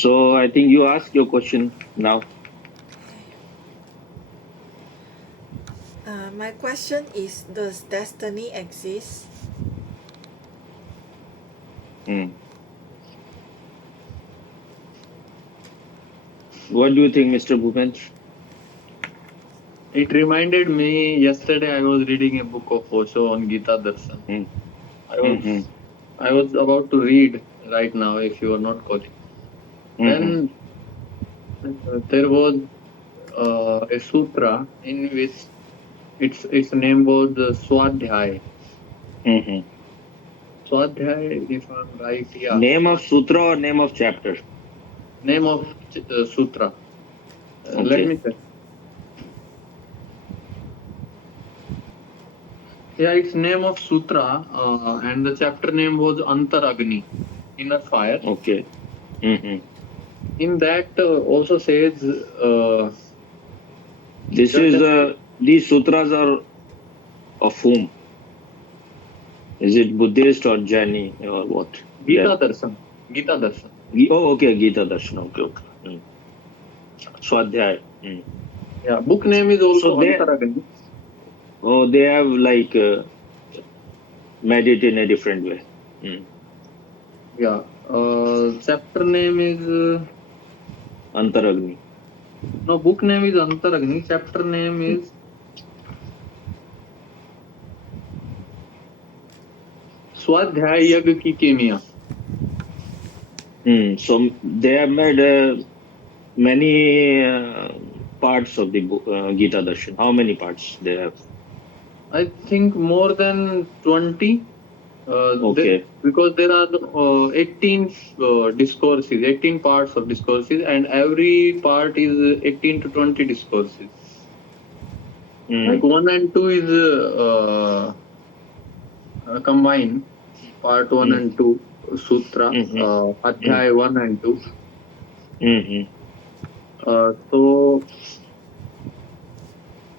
So I think you ask your question now. My question is, does destiny exist? Hmm. What do you think, Mr. Bhupendra? It reminded me yesterday I was reading a book of Osho on Gita Darshan. Hmm. I Hmm. was I was about to read right now if you are not calling. Hmm. Then there was a sutra in which its name was Swadhyay. Hmm. Swadhyay, if I'm right, yeah. Name of sutra or name of chapter? Name of sutra. Let Okay. me check. Yeah, its name of sutra and the chapter name was Antaragni, inner fire. Okay. Hmm. In that also says This the is destiny. these sutras are of whom? Is it Buddhist or Jaini or what? Gita That. Darshan. Gita Darshan. Oh, okay. Gita Darshana. Okay. Okay. Swadhyay. Yeah, book name is So also they, Antaragni. they have like made it in a different way. Hmm. Yeah. Chapter name is Antaragni. no, book name is Antaragni. Chapter name Hmm. is Swadhyay Yag ki Kemiya. So they have made many parts of the Gita Darshan. How many parts they have? I think more than 20. Okay. Because there are 18 discourses, 18 parts of discourses, and every part is 18 to 20 discourses. Like Hmm. 1 and 2 is combined, part 1 Hmm. and 2, Sutra, Hmm. Hmm. Adhyay 1 and 2. Hmm. So,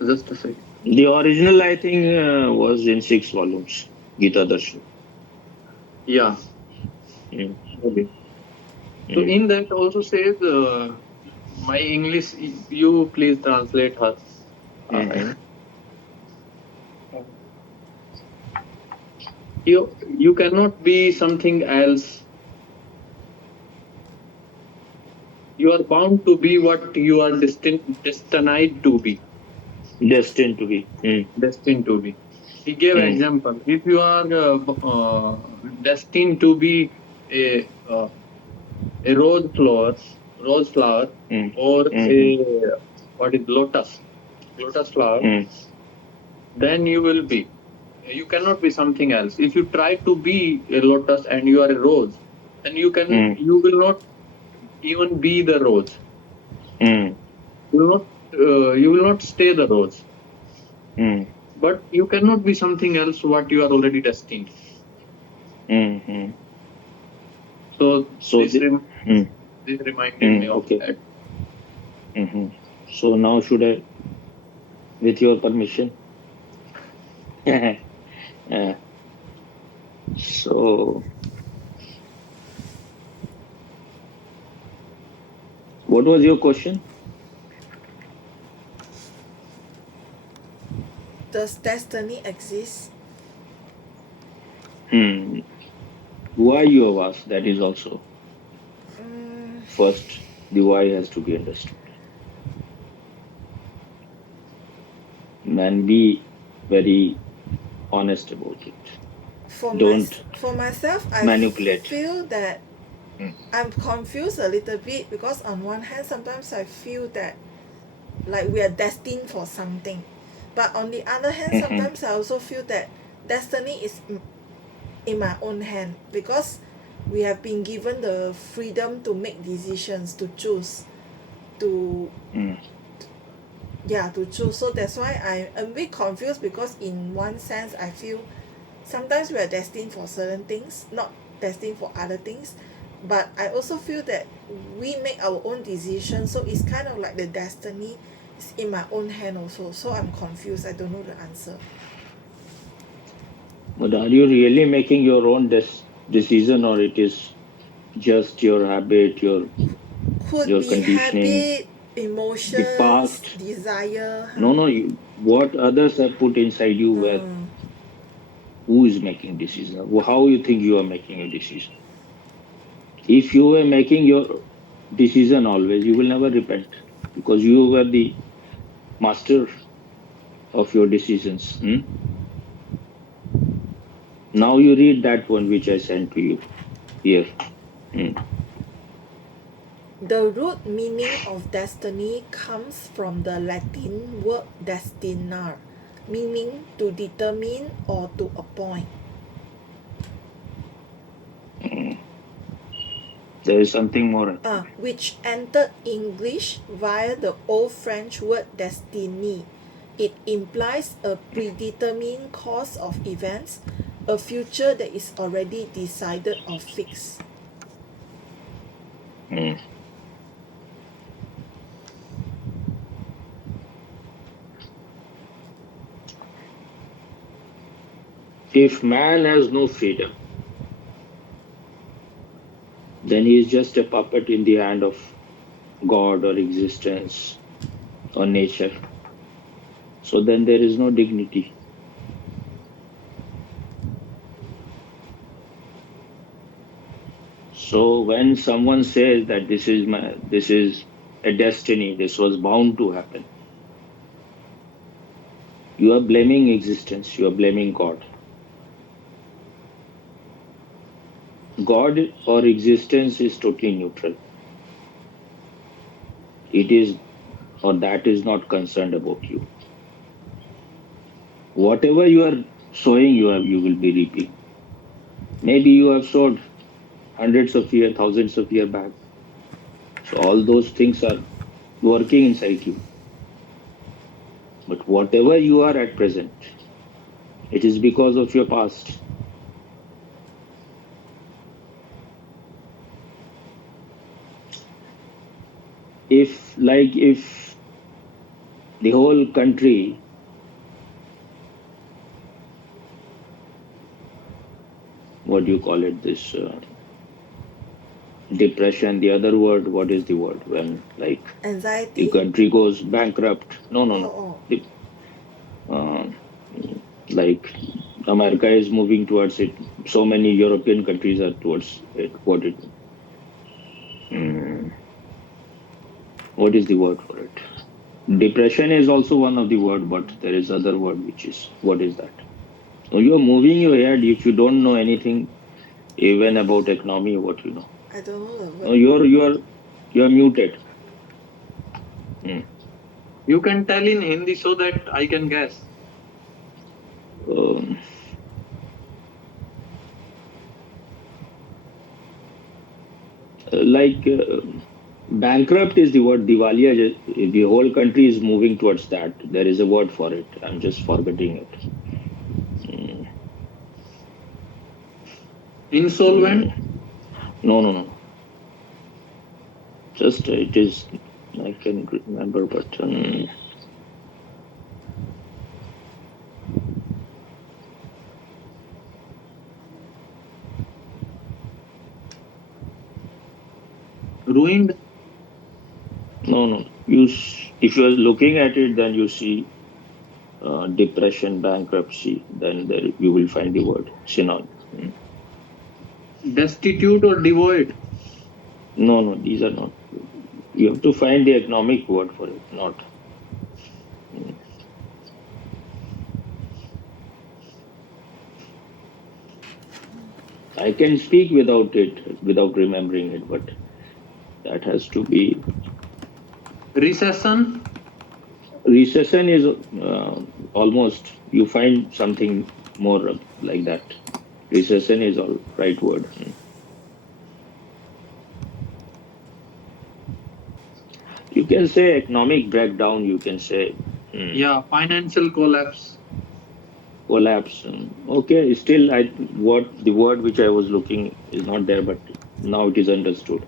just a second. The original, I think, was in 6 volumes. Gita Darshan. Yeah, Hmm. maybe. So, Hmm. in that also says, my English, you please translate her. Hmm. Uh, you cannot be something else. You are bound to be what you are destined to be. Destined to be. Hmm. Destined to be. He gave Hmm. example. If you are destined to be a rose flower, Hmm. or Hmm. a what is lotus flower, Hmm. then you will be. You cannot be something else. If you try to be a lotus and you are a rose, then Hmm. you will not even be the rose. Hmm. You will not stay the rose. Hmm. But you cannot be something else what you are already destined. Hmm. Hmm. So So hmm. this reminded me Hmm. of Okay. that. Hmm. So now should I, with your permission? Uh, so what was your question? Does destiny exist? Hmm. Why you have asked? That is also Mm, first. The why has to be understood and be very honest about it. Don't for myself, I manipulate. feel that Hmm. I'm confused a little bit because on one hand, sometimes I feel that like we are destined for something, but on the other hand, Hmm. sometimes I also feel that destiny is in my own hand because we have been given the freedom to make decisions, to choose, to Hmm. to choose. So that's why I'm a bit confused because in one sense I feel sometimes we are destined for certain things, not destined for other things. But I also feel that we make our own decisions, so it's kind of like the destiny is in my own hand also. So I'm confused. I don't know the answer. But are you really making your own decision, or it is just your habit, your Could your be conditioning, habit, the emotions, past. desire. No, no, what others have put inside you, where Mm. who is making decision? How you think you are making a decision? If you were making your decision always, you will never repent because you were the master of your decisions. Now you read that one which I sent to you here. Hmm. The root meaning of destiny comes from the Latin word destinar, meaning to determine or to appoint. Hmm. There is something more. Which entered English via the old French word destiny. It implies a predetermined course of events, a future that is already decided or fixed. Hmm. If man has no freedom, then he is just a puppet in the hand of God or existence or nature. So then there is no dignity. So when someone says that this is a destiny, this was bound to happen, you are blaming existence, you are blaming God. God or existence is totally neutral. It is or that is not concerned about you. Whatever you are sowing, you will be reaping. Maybe you have sowed hundreds of years, thousands of years back. So all those things are working inside you. But whatever you are at present, it is because of your past. If the whole country, what do you call it, this depression, the other word, what is the word when like the Anxiety? country goes bankrupt? No, no, Oh, no. oh. The, uh, like America is moving towards it. So many European countries are towards it. Mm, what is the word for it? Depression is also one of the word, but there is other word which is what is that? So you are moving your head if you don't know anything even about economy. What you know? I don't know the No, word. you're muted. Mm. You can tell in Hindi so that I can guess. Um, like bankrupt is the word. Diwaliya. The whole country is moving towards that. There is a word for it. I'm just forgetting it. Mm, Insolvent. mm. No, no, no. Just it is. I can remember, but Ruined. no, no. If you are looking at it, then you see depression, bankruptcy. Then there you will find the word synonym. Destitute or devoid. No, no. These are not. You have to find the economic word for it, not. mm. I can speak without it, without remembering it, but that has to be. Recession. Recession is almost, you find something more like that. Recession is all right word. You can say economic breakdown, you can say Yeah, financial collapse. collapse. Okay, still, what the word which I was looking is not there, but now it is understood.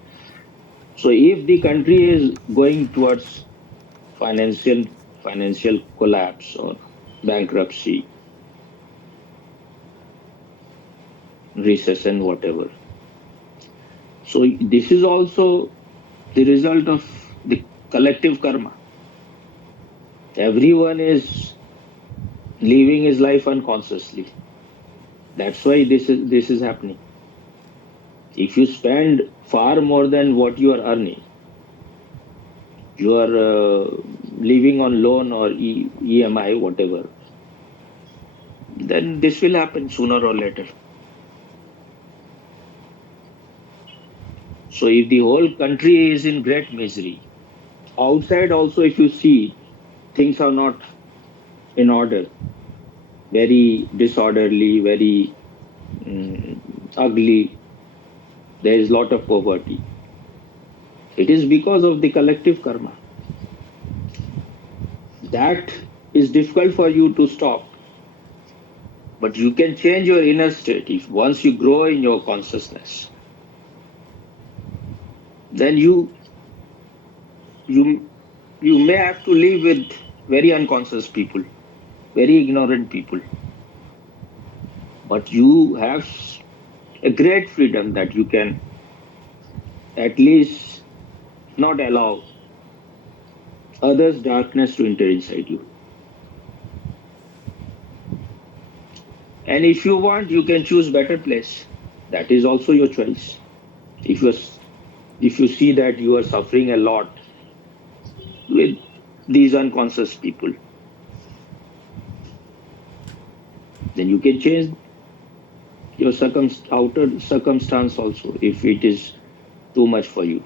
So if the country is going towards financial financial collapse or bankruptcy, recession, whatever. So this is also the result of the collective karma. Everyone is living his life unconsciously. That's why this is happening. If you spend far more than what you are earning, you are living on loan or EMI, whatever, then this will happen sooner or later. So if the whole country is in great misery, outside also, if you see, things are not in order, very disorderly, very ugly. There is lot of poverty. It is because of the collective karma. That is difficult for you to stop, but you can change your inner state if once you grow in your consciousness. Then you you may have to live with very unconscious people, very ignorant people, but you have a great freedom that you can at least not allow others' darkness to enter inside you. And if you want, you can choose better place. That is also your choice. If you see that you are suffering a lot with these unconscious people, then you can change your outer circumstance also if it is too much for you.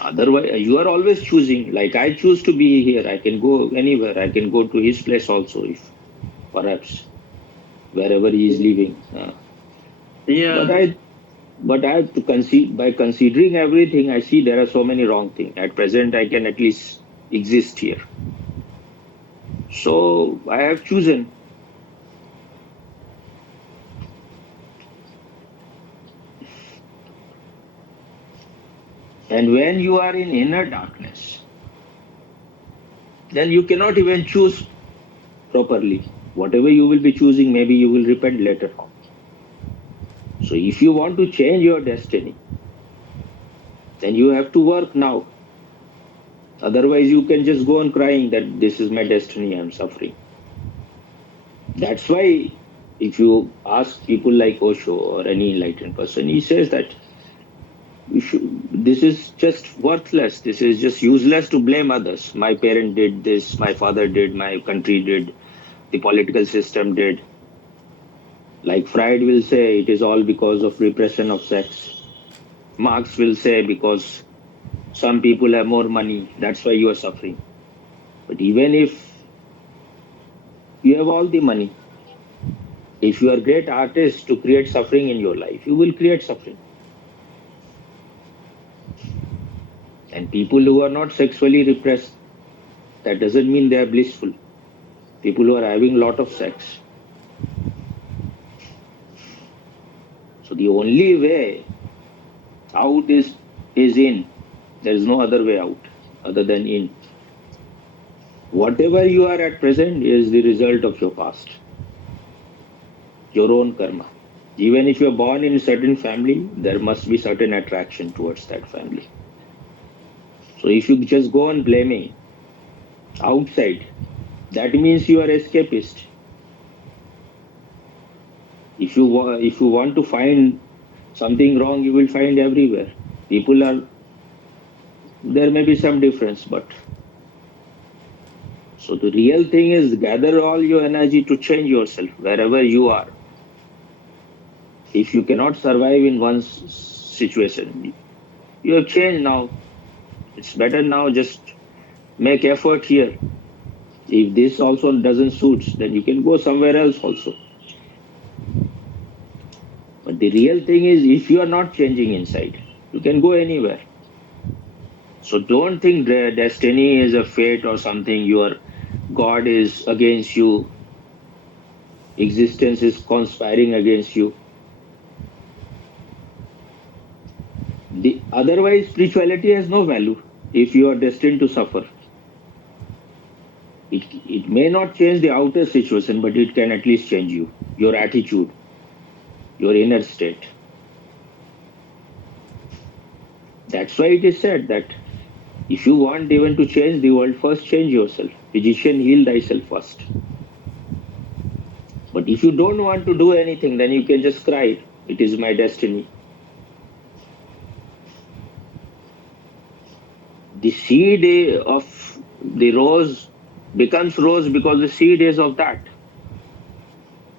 Otherwise, you are always choosing. Like I choose to be here. I can go anywhere. I can go to his place also, if perhaps wherever he is living. Yeah. But I have to concede by considering everything. I see there are so many wrong things. At present, I can at least exist here. So I have chosen. And when you are in inner darkness, then you cannot even choose properly. Whatever you will be choosing, maybe you will repent later. So if you want to change your destiny, then you have to work now. Otherwise, you can just go on crying that this is my destiny, I'm suffering. That's why if you ask people like Osho or any enlightened person, he says that this is just worthless. This is just useless to blame others. My parent did this, my father did, my country did, the political system did. Like Freud will say, it is all because of repression of sex. Marx will say, because some people have more money, that's why you are suffering. But even if you have all the money, if you are a great artist to create suffering in your life, you will create suffering. And people who are not sexually repressed, that doesn't mean they are blissful. People who are having a lot of sex. So the only way out is in. There is no other way out other than in. Whatever you are at present is the result of your past, your own karma. Even if you are born in a certain family, there must be certain attraction towards that family. So if you just go on blaming outside, that means you are escapist. If you want to find something wrong, you will find everywhere. There may be some difference, but so the real thing is gather all your energy to change yourself wherever you are. If you cannot survive in one situation, you have changed now. It's better now, just make effort here. If this also doesn't suit, then you can go somewhere else also. But the real thing is, if you are not changing inside, you can go anywhere. So don't think destiny is a fate or something. Your God is against you. Existence is conspiring against you. Otherwise, spirituality has no value if you are destined to suffer. It may not change the outer situation, but it can at least change you, your attitude, your inner state. That's why it is said that if you want even to change the world, first change yourself. Physician, heal thyself first. But if you don't want to do anything, then you can just cry, it is my destiny. The seed of the rose becomes rose because the seed is of that.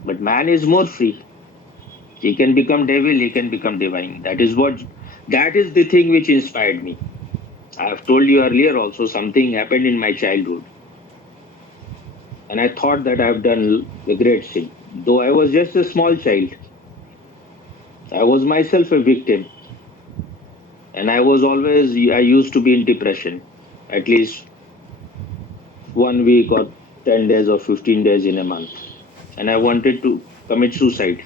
But man is more free. He can become devil, he can become divine. That is the thing which inspired me. I have told you earlier also, something happened in my childhood. And I thought that I have done a great sin. Though I was just a small child, I was myself a victim. And I used to be in depression, at least 1 week or 10 days or 15 days in a month. And I wanted to commit suicide.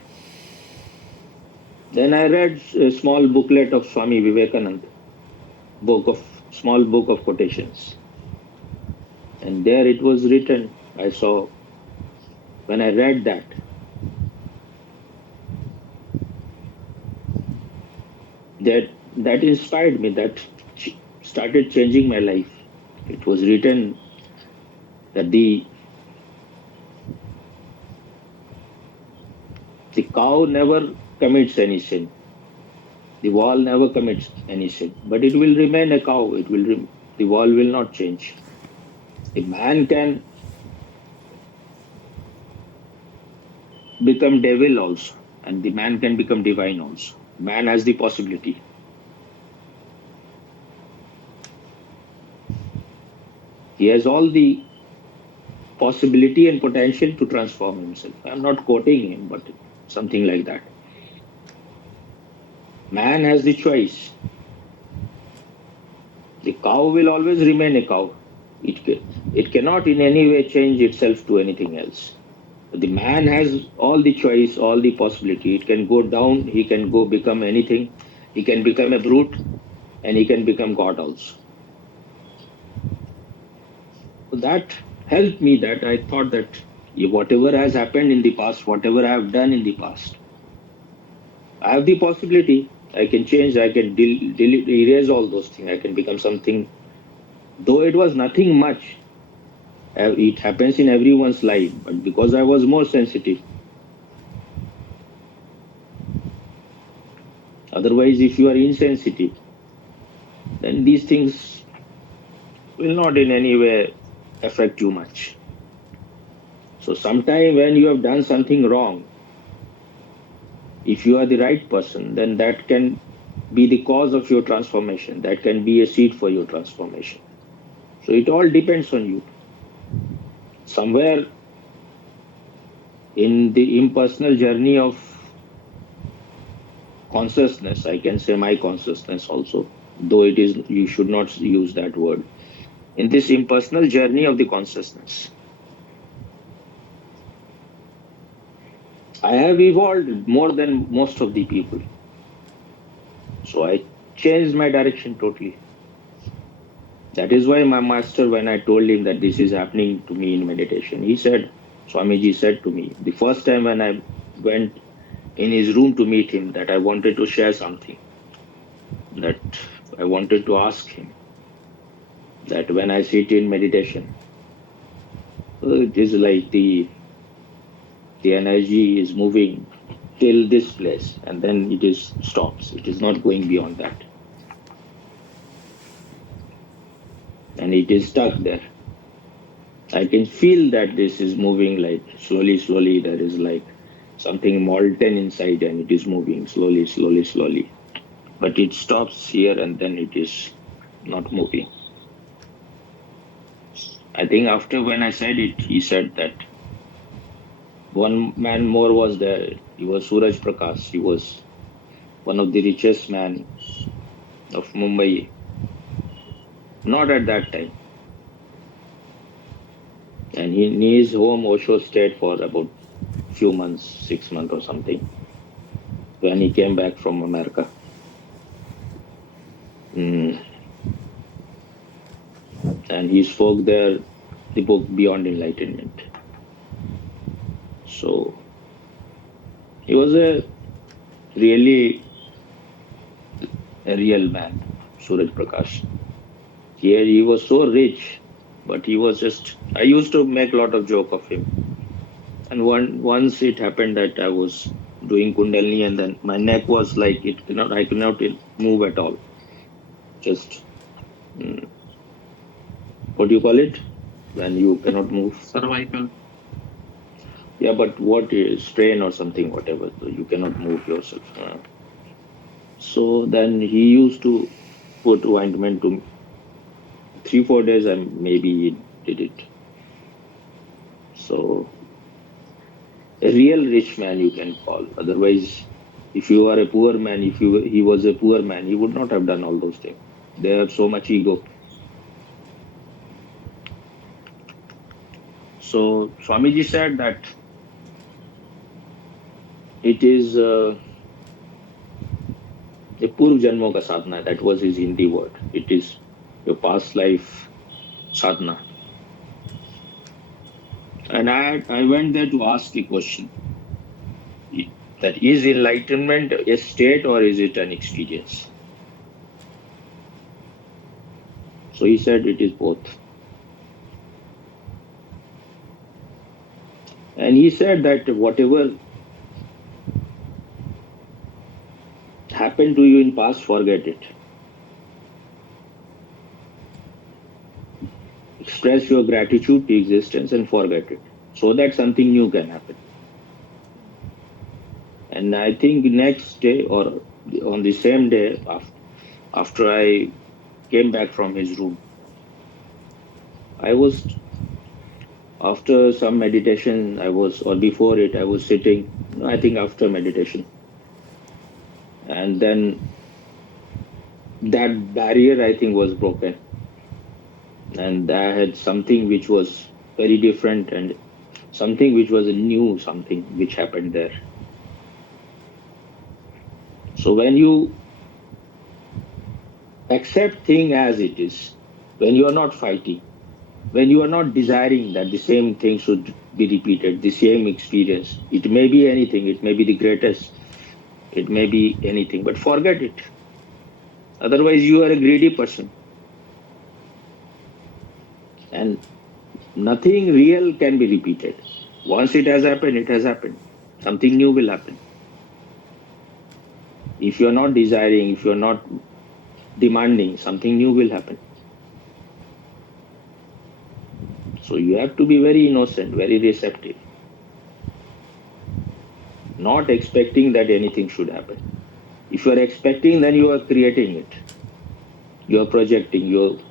Then I read a small booklet of Swami Vivekananda, small book of quotations. And there it was written, when I read that inspired me, that started changing my life. It was written that the cow never commits any sin. The wall never commits any sin, but it will remain a cow. The wall will not change. A man can become devil also, and the man can become divine also. Man has the possibility. He has all the possibility and potential to transform himself. I'm not quoting him, but something like that. Man has the choice. The cow will always remain a cow. It cannot in any way change itself to anything else. The man has all the choice, all the possibility. It can go down, he can go become anything. He can become a brute, and he can become God also. So that helped me, that I thought that whatever has happened in the past, whatever I have done in the past, I have the possibility. I can change, I can erase all those things. I can become something, though it was nothing much. It happens in everyone's life, but because I was more sensitive. Otherwise, if you are insensitive, then these things will not in any way affect you much. So sometime when you have done something wrong, if you are the right person, then that can be the cause of your transformation. That can be a seed for your transformation. So it all depends on you. Somewhere in the impersonal journey of consciousness, I can say my consciousness also, though you should not use that word. In this impersonal journey of the consciousness, I have evolved more than most of the people. So I changed my direction totally. That is why my master, when I told him that this is happening to me in meditation, Swamiji said to me, the first time when I went in his room to meet him, that I wanted to share something, that I wanted to ask him, that when I sit in meditation, it is like the energy is moving till this place, and then it stops. It is not going beyond that. And it is stuck there. I can feel that this is moving like slowly. There is like something molten inside, and it is moving slowly. But it stops here, and then it is not moving. I think after when I said it, he said that one man more was there. He was Suraj Prakash. He was one of the richest men of Mumbai. Not at that time. And in his home, Osho stayed for about few months, 6 months or something, when he came back from America. And he spoke there the book Beyond Enlightenment. So he was really a real man. Suraj Prakash. Here he was so rich, but he was just. I used to make a lot of joke of him. And once it happened that I was doing Kundalini, and then my neck was like I could not move at all. Just mm, what do you call it when you cannot move? Cervical. Yeah, but what is strain or something, whatever. So you cannot move yourself. So then he used to put ointment to 3-4 days, and maybe he did it. So a real rich man you can call. Otherwise, if you are a poor man, he was a poor man, he would not have done all those things. They have so much ego. So Swamiji said that it is a Purv Janmo ka sadhana. That was his Hindi word. It is your past life sadhana. And I went there to ask a question. That is enlightenment a state or is it an experience? So he said it is both. And he said that whatever happened to you in past, forget it. Express your gratitude to existence and forget it, so that something new can happen. And I think next day or on the same day after I came back from his room, I was, after some meditation, or before it, I was sitting, I think after meditation. And then that barrier, I think, was broken. And I had something which was very different and something which was new, something which happened there. So when you accept thing as it is, when you are not fighting, when you are not desiring that the same thing should be repeated, the same experience, it may be anything, it may be the greatest, it may be anything, but forget it. Otherwise, you are a greedy person. And nothing real can be repeated. Once it has happened, it has happened. Something new will happen. If you are not desiring, if you are not demanding, something new will happen. So you have to be very innocent, very receptive, not expecting that anything should happen. If you are expecting, then you are creating it. You are projecting.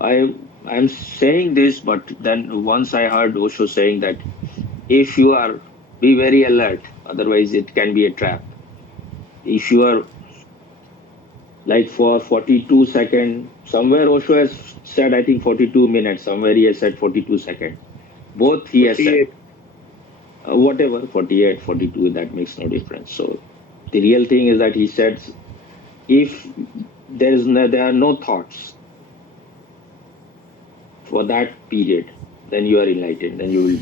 I'm saying this, but then once I heard Osho saying that if you are, be very alert, otherwise it can be a trap. If you are like for 42 seconds, somewhere Osho has said, I think 42 minutes, somewhere he has said 42 seconds. Both he has said, whatever, 48, 42, that makes no difference. So the real thing is that he said, if there are no thoughts for that period, then you are enlightened, then you will.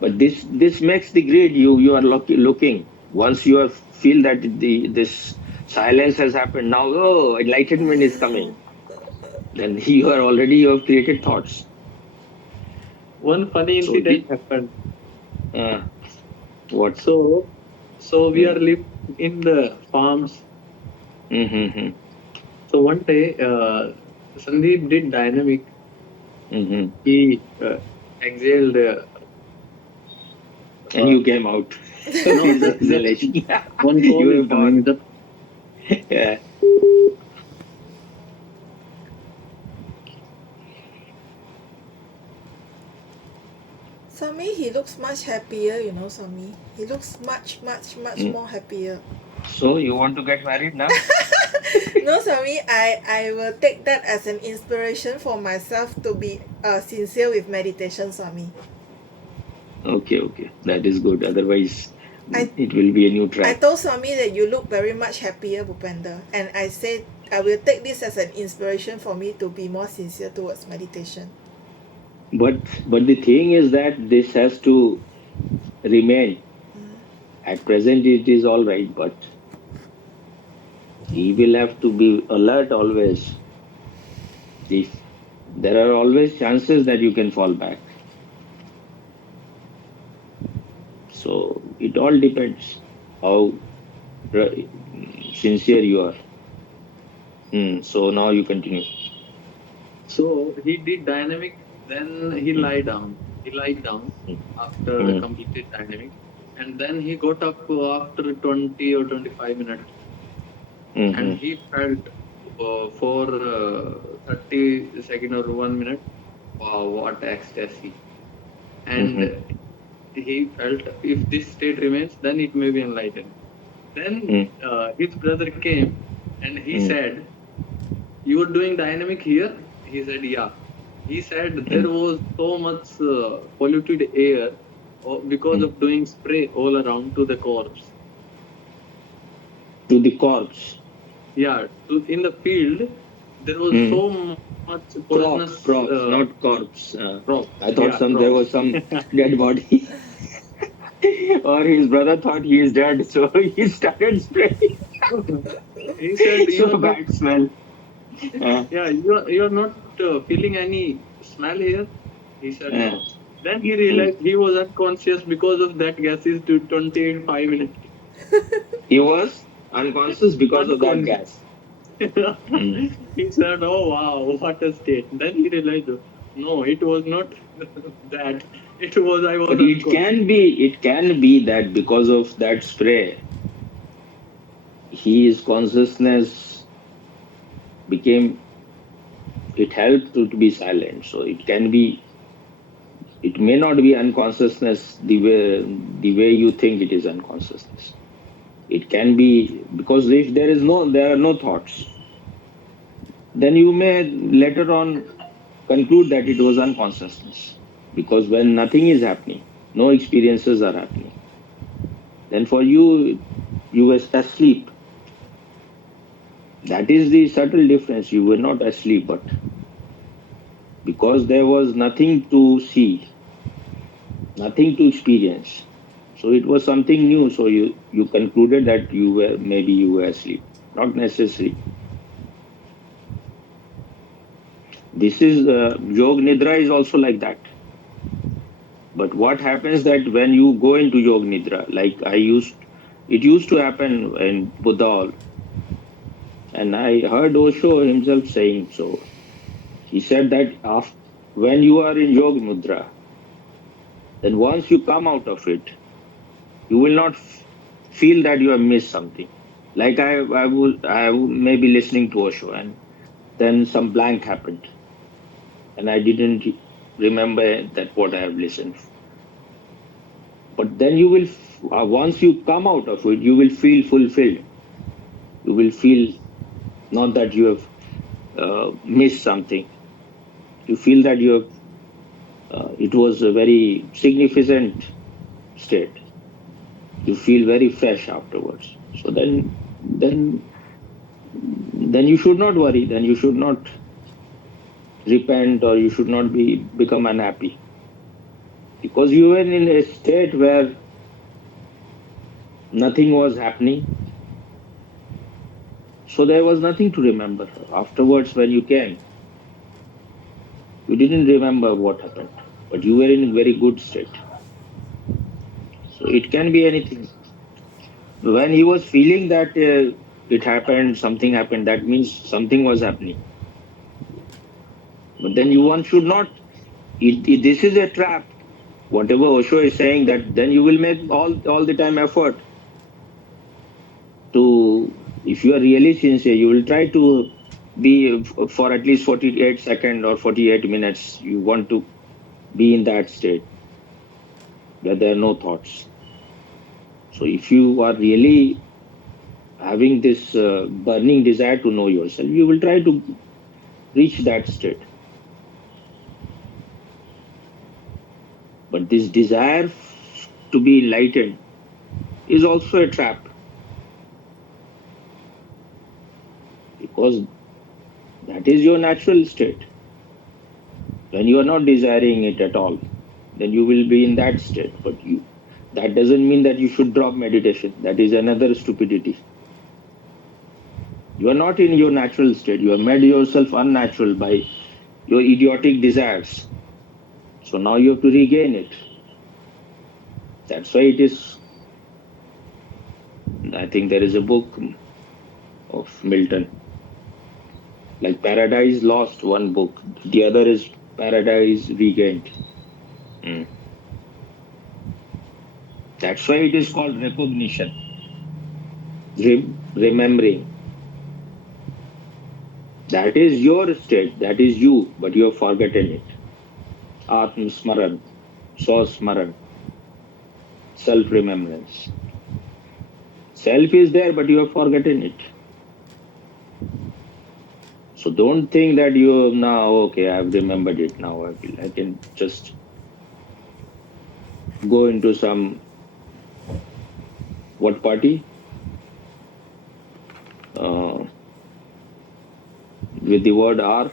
But this makes the greed. You are looking. Once you feel that this silence has happened, now enlightenment is coming. Then you have created thoughts. One funny So incident happened. What? So we are living in the farms. Mm-hmm. So one day, Sandeep did dynamic. Mm-hmm. He exhaled. And you came out. No, Exhalation. one call You is were born. coming. Yeah. Swami, he looks much happier, Swami. He looks much more happier. So you want to get married now? No, Swami, I will take that as an inspiration for myself to be sincere with meditation, Swami. Okay. That is good. Otherwise, I- it will be a new I trap. told Swami that you look very much happier, Bhupender. And I said I will take this as an inspiration for me to be more sincere towards meditation. But the thing is that this has to remain. At present, it is all right, but He will have to be alert always. If there are always chances that you can fall back. So it all depends how sincere you are. So now you continue. So he did dynamic, then he Hmm. lie down. He lied down after Hmm. completed dynamic, and then he got up after 20 or 25 minutes, Hmm. and he felt for 30 second or 1 minute. Wow, what ecstasy! Hmm. And he felt if this state remains, then it may be enlightened. Then Hmm. his brother came and he Hmm. said, "You were doing dynamic here?" He said, "Yeah." He said Hmm. there was so much polluted air because Hmm. of doing spray all around to the corpse. To the corpse. Yeah, in the field, there was Hmm. so much poisonous Props, not corpse. crop. I thought Yeah, some there crop. was some dead body, or his brother thought he is dead, so he started spraying. He said, "You So are not, bad smell. Uh, yeah, you are not feeling any smell here." He said, uh, "No." Then he hmm. realized he was unconscious because of that gases to 25 minutes. He was unconscious because of that Unconscious. gas. Hmm. He said, "Oh wow, what a state." Then he realized, no, it was not that. It was I was But unconscious. it can be that because of that spray, his consciousness became, it helped to be silent. So it can be, it may not be unconsciousness the way you think it is unconsciousness. It can be because if there are no thoughts, then you may later on conclude that it was unconsciousness. Because when nothing is happening, no experiences are happening, then for you were asleep. That is the subtle difference. You were not asleep, but because there was nothing to see, nothing to experience. So it was something new. So you concluded that you were asleep. Not necessary. This is Yog Nidra is also like that. But what happens that when you go into Yog Nidra, it used to happen in Buddha, and I heard Osho himself saying so. He said that when you are in Yog Mudra, then once you come out of it, you will not feel that you have missed something. Like I may be listening to Osho, and then some blank happened, and I didn't remember that what I have listened. But then once you come out of it, you will feel fulfilled. You will feel not that you have missed something. You feel that it was a very significant state. You feel very fresh afterwards. So then you should not worry. Then you should not repent, or you should not become unhappy, because you were in a state where nothing was happening. So there was nothing to remember. Afterwards, when you came, you didn't remember what happened, but you were in a very good state. So it can be anything. When he was feeling that it happened, something happened, that means something was happening. But then one should not. This is a trap. Whatever Osho is saying, that then you will make all the time effort to. If you are really sincere, you will try to be for at least 48 seconds or 48 minutes. You want to be in that state where there are no thoughts. So if you are really having this burning desire to know yourself, you will try to reach that state. But this desire to be enlightened is also a trap, because that is your natural state. When you are not desiring it at all, then you will be in that state. But that doesn't mean that you should drop meditation. That is another stupidity. You are not in your natural state. You have made yourself unnatural by your idiotic desires. So now you have to regain it. That's why it is. I think there is a book of Milton, like Paradise Lost, one book. The other is Paradise Regained. Mm. That's why it is called recognition, remembering. That is your state, that is you, but you have forgotten it. Atma Smaran, Smaran, self remembrance. Self is there, but you have forgotten it. So don't think that you now, okay, I've remembered it now. I can just go into some what party uh, with the word R,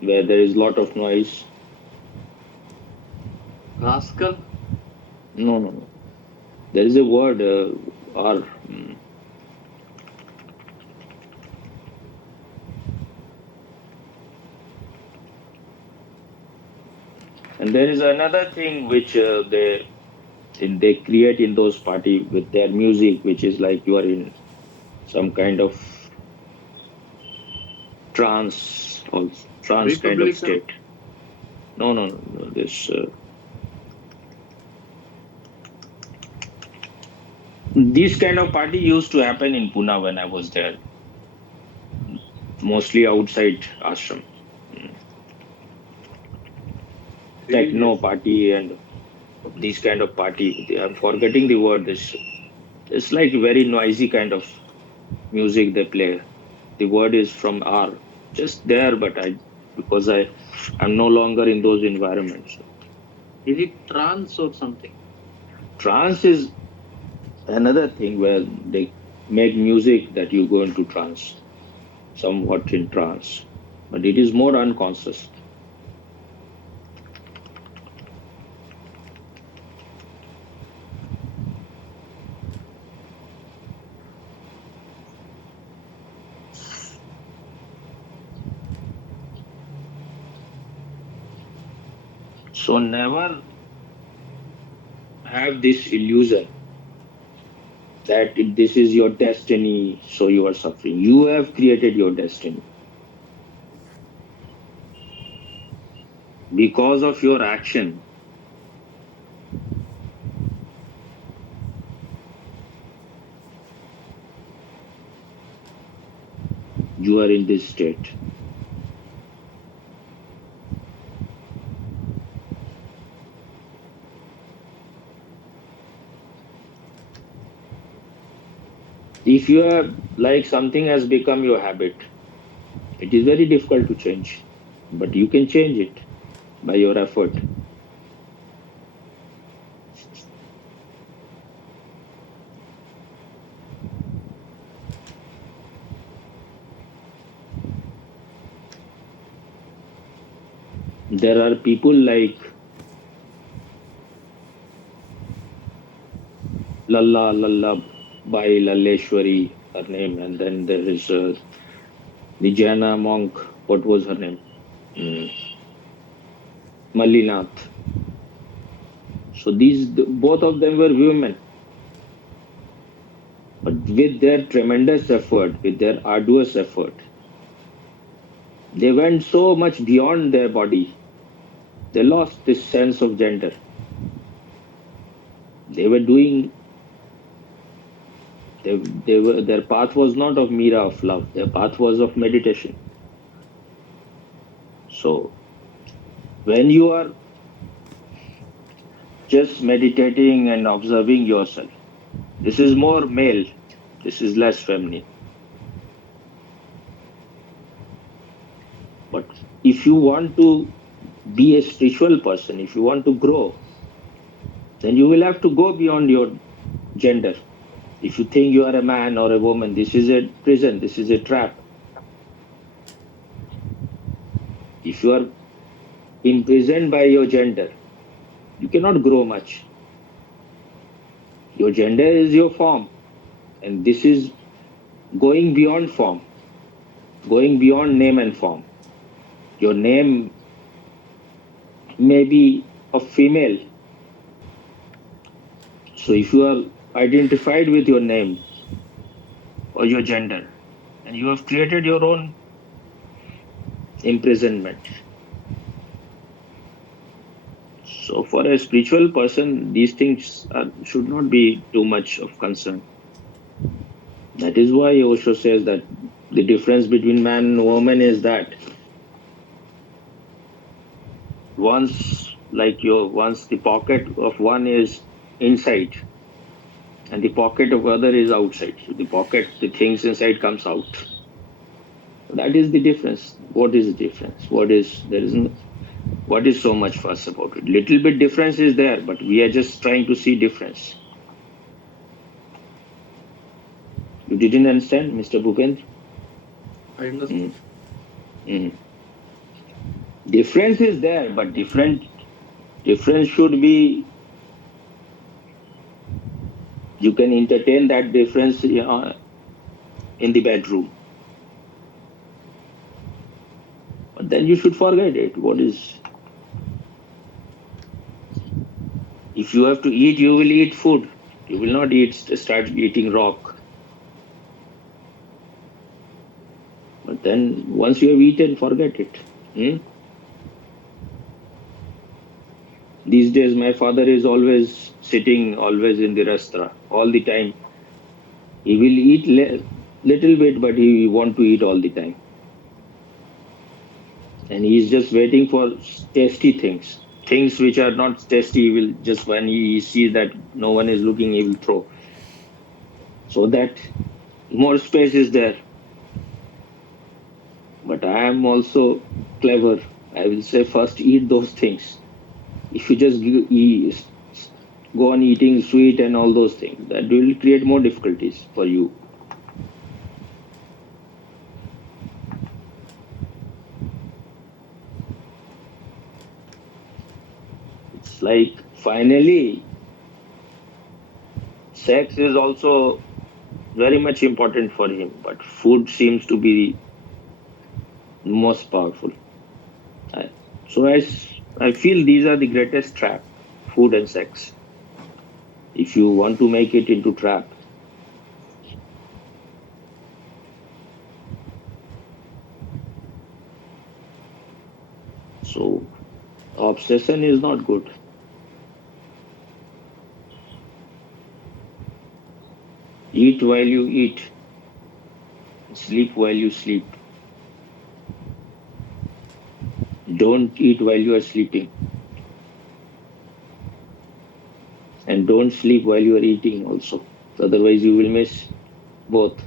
where there is lot of noise. Rascal. No, no, no. There is a word R. And there is another thing which they create in those party with their music, which is like you are in some kind of trance or trance kind of Republican. state. No, no, no, no. This this kind of party used to happen in Pune when I was there, mostly outside ashram. Techno party and these kind of party. I'm forgetting the word. This it's like very noisy kind of music they play. The word is from R. Just there, but I'm no longer in those environments. Is it trance or something? Trance is another thing where they make music that you go into trance, somewhat in trance, but it is more unconscious. So never have this illusion that if this is your destiny, so you are suffering. You have created your destiny. Because of your action, you are in this state. If you are like something has become your habit, it is very difficult to change, but you can change it by your effort. There are people like Lalla Bai Lalleshwari, her name, and then there is the Jaina monk. What was her name? Mallinath. So both of them were women, but with their tremendous effort, with their arduous effort, they went so much beyond their body. They lost this sense of gender. They were doing. Their path was not of Mira of love. Their path was of meditation. So when you are just meditating and observing yourself, this is more male. This is less feminine. But if you want to be a spiritual person, if you want to grow, then you will have to go beyond your gender. If you think you are a man or a woman, this is a prison, this is a trap. If you are imprisoned by your gender, you cannot grow much. Your gender is your form, and this is going beyond form, going beyond name and form. Your name may be a female. So if you are identified with your name or your gender, and you have created your own imprisonment. So for a spiritual person, these things should not be too much of concern. That is why Osho says that the difference between man and woman is that once the pocket of one is inside and the pocket of other is outside. So the things inside comes out. That is the difference. What is the difference? What is so much fuss about it? Little bit difference is there, but we are just trying to see difference. You didn't understand, Mr. Bhupendra? I understand. Mm. Difference is there, but difference should be, you can entertain that difference in the bedroom. But then you should forget it. If you have to eat, you will eat food. You will not start eating rock. But then once you have eaten, forget it. These days, my father is always sitting, always in the restaurant, all the time. He will eat little bit, but he want to eat all the time. And he is just waiting for tasty things. Things which are not tasty, he will just, when he sees that no one is looking, he will throw. So that more space is there. But I am also clever. I will say first eat those things. If you just go on eating sweet and all those things, that will create more difficulties for you. It's like finally, sex is also very much important for him, but food seems to be most powerful. I, so I feel these are the greatest trap, food and sex. If you want to make it into trap, so obsession is not good. Eat while you eat, sleep while you sleep. Don't eat while you are sleeping, and don't sleep while you are eating also. Otherwise, you will miss both.